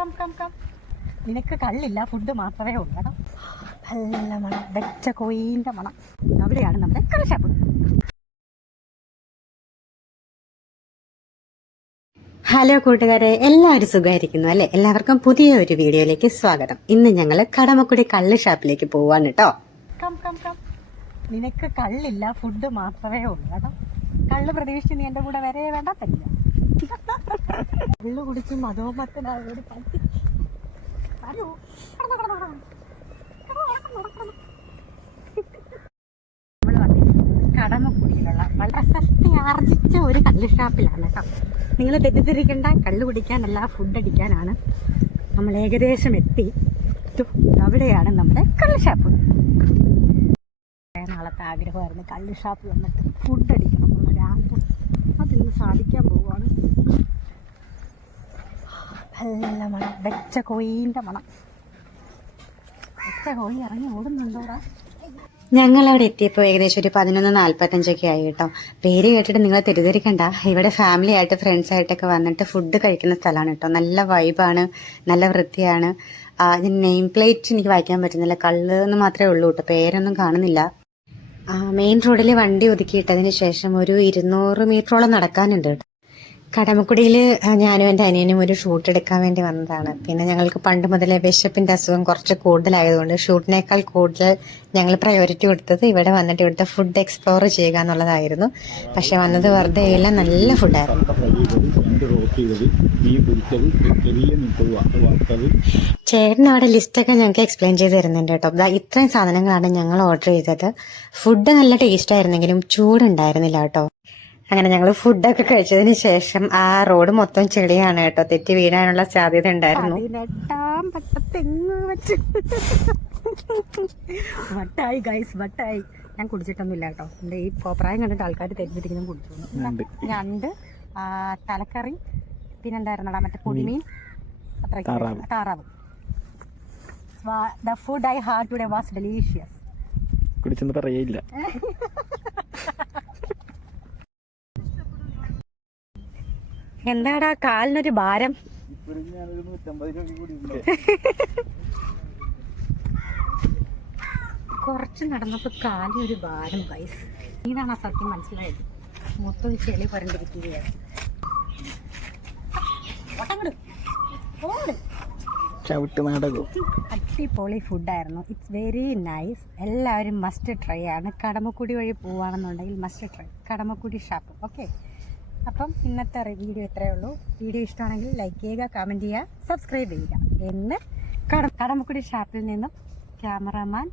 Come come come നിനക്ക് കള്ളില്ല food മാത്രമേ ഉള്ളൂ നല്ല മണം വെച്ച കോയിന്റെ മണം. അവിടെയാണ് നമ്മുടെ കള്ളഷാപ്പ് ഹലോ കൂട്ടുകാരെ എല്ലാവരും സുഖമായിരിക്കുന്നു അല്ലേ? എല്ലാവർക്കും പുതിയ ഒരു വീഡിയോയിലേക്ക് സ്വാഗതം. ഇന്ന് ഞങ്ങൾ കടമക്കുടി കള്ള് ഷാപ്പിലേക്ക് പോവാണ് കേട്ടോ. നിനക്ക് കള്ളില്ല ഫുഡ് മാത്രമേ ഉള്ളൂ കേട്ടോ. കള്ള് പ്രതീക്ഷിച്ച് നീ എന്റെ കൂടെ വരേ വേണ്ട പറ്റില്ല കള്ള് കുടിച്ച് മധോമത്തനായോട് പറ്റി. വരൂ. കടമക്കുടിയിലുള്ള വളരെ പ്രശസ്തി ആർജിച്ച ഒരു കള്ള് ഷാപ്പിലാണ് കേട്ടോ. നിങ്ങൾ തെറ്റിദ്ധരിക്കേണ്ട. കള്ള് കുടിക്കാനല്ല ഫുഡ് അടിക്കാനാണ് നമ്മൾ ഏകദേശം എത്തി. അവിടെയാണ് നമ്മുടെ കള്ള് ഷാപ്പ്. നാളത്തെ ആഗ്രഹമായിരുന്നു കള്ള് ഷാപ്പ് വന്നിട്ട് ഫുഡ് അടിക്കണം. എന്നുള്ളൊരു ആഗ്രഹം അതിന്ന് സാധിക്കാൻ പോവുകയാണ് നല്ല മണം. വെച്ച കോയിന്റെ മണം. വെച്ച കോയി ഇറങ്ങി ഓടുന്നുണ്ടോടാ? ഞങ്ങൾ അവിടെ എത്തിയപ്പോൾ ഏകദേശം ഒരു പതിനൊന്ന് നാല്പത്തഞ്ചൊക്കെ ആയി കേട്ടോ. പേര് കേട്ടിട്ട് നിങ്ങൾ തെറ്റിദ്ധരിക്കണ്ട. ഇവിടെ ഫാമിലി ആയിട്ട് ഫ്രണ്ട്സ് ആയിട്ടൊക്കെ വന്നിട്ട് ഫുഡ് കഴിക്കുന്ന സ്ഥലമാണ് കേട്ടോ. നല്ല വൈബാണ് നല്ല വൃത്തിയാണ്. ഇതിന് നെയിം പ്ലേറ്റ് എനിക്ക് വായിക്കാൻ പറ്റുന്നില്ല. കള്ള് എന്ന് മാത്രമേ ഉള്ളൂ കേട്ടോ. പേരൊന്നും കാണുന്നില്ല. മെയിൻ റോഡിൽ വണ്ടി ഒതുക്കിയിട്ടതിന് ശേഷം ഒരു ഇരുന്നൂറ് മീറ്ററോളം നടക്കാനുണ്ട് കേട്ടോ. കടമക്കുടിയിൽ ഞാനും എന്റെ അനിയനും ഒരു ഷൂട്ട് എടുക്കാൻ വേണ്ടി വന്നതാണ്. പിന്നെ ഞങ്ങൾക്ക് പണ്ട് മുതലേ വിശപ്പിന്റെ അസുഖം കുറച്ച് കൂടുതലായതുകൊണ്ട് ഷൂട്ടിനേക്കാൾ കൂടുതൽ ഞങ്ങൾ പ്രയോറിറ്റി കൊടുത്തത് ഇവിടെ വന്നിട്ട് ഇവിടുത്തെ ഫുഡ് എക്സ്പ്ലോർ ചെയ്യുക എന്നുള്ളതായിരുന്നു. പക്ഷെ വന്നത് വെറുതെ എല്ലാം നല്ല ഫുഡായിരുന്നു ചേട്ടൻ അവിടെ ലിസ്റ്റൊക്കെ ഞങ്ങൾക്ക് എക്സ്പ്ലെയിൻ ചെയ്ത് തരുന്നുണ്ട് കേട്ടോ. ഇത്രയും സാധനങ്ങളാണ് ഞങ്ങൾ ഓർഡർ ചെയ്തത്. ഫുഡ് നല്ല ടേസ്റ്റ് ആയിരുന്നെങ്കിലും ചൂടുണ്ടായിരുന്നില്ല കേട്ടോ. അങ്ങനെ ഞങ്ങൾ ഫുഡൊക്കെ കഴിച്ചതിന് ശേഷം ആ റോഡ് മൊത്തം ചെളിയാണ് കേട്ടോ. തെറ്റി വീഴാനുള്ള സാധ്യത ഉണ്ടായിരുന്നു. വട്ടായി ഗൈസ് വട്ടായി. ഞാൻ കുടിച്ചിട്ടൊന്നുമില്ല കേട്ടോ. എന്റെ ഈ കോപ്രായം കണ്ടിട്ട് ആൾക്കാർ തെറ്റിദ്ധരിക്കുന്നു കുടിച്ചു. ഞണ്ട്. തലക്കറി പിന്നെന്തായിരുന്നടാ മറ്റേ പൊടിമീൻ? അത്രയ്ക്ക് താറാവ്. താറാവ്. The food I had today was delicious കുടിച്ചെന്ന് പറയില്ല എന്താടാ കാലിനൊരു ഭാരം? കുറച്ച് നടന്നപ്പോൾ കാലിനൊരു ഭാരം വൈസ് ഇതാണ് ആ സത്യം മനസ്സിലായത്. മൊത്തം ചെളി പറഞ്ഞിരിക്കുകയാണ്. ചവിട്ട് നാടകവും അടിപൊളി ഫുഡായിരുന്നു ഇറ്റ്സ് വെരി നൈസ് എല്ലാവരും മസ്റ്റ് ട്രൈ ആണ്. കടമക്കുടി വഴി പോവാണെന്നുണ്ടെങ്കിൽ must try Kadamakudi shop okay അപ്പം ഇന്നത്തെ വീഡിയോ ഇത്രയേ ഉള്ളൂ. വീഡിയോ ഇഷ്ടമാണെങ്കിൽ ലൈക്ക് ചെയ്യുക കമന്റ് ചെയ്യുക സബ്സ്ക്രൈബ് ചെയ്യുക. എന്ന് കട കടമുക്കുടി ഷാപ്പിൽ നിന്നും ക്യാമറാമാൻ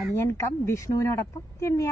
അനിയൻ കം വിഷ്ണുവിനോടൊപ്പം തിന്നിയ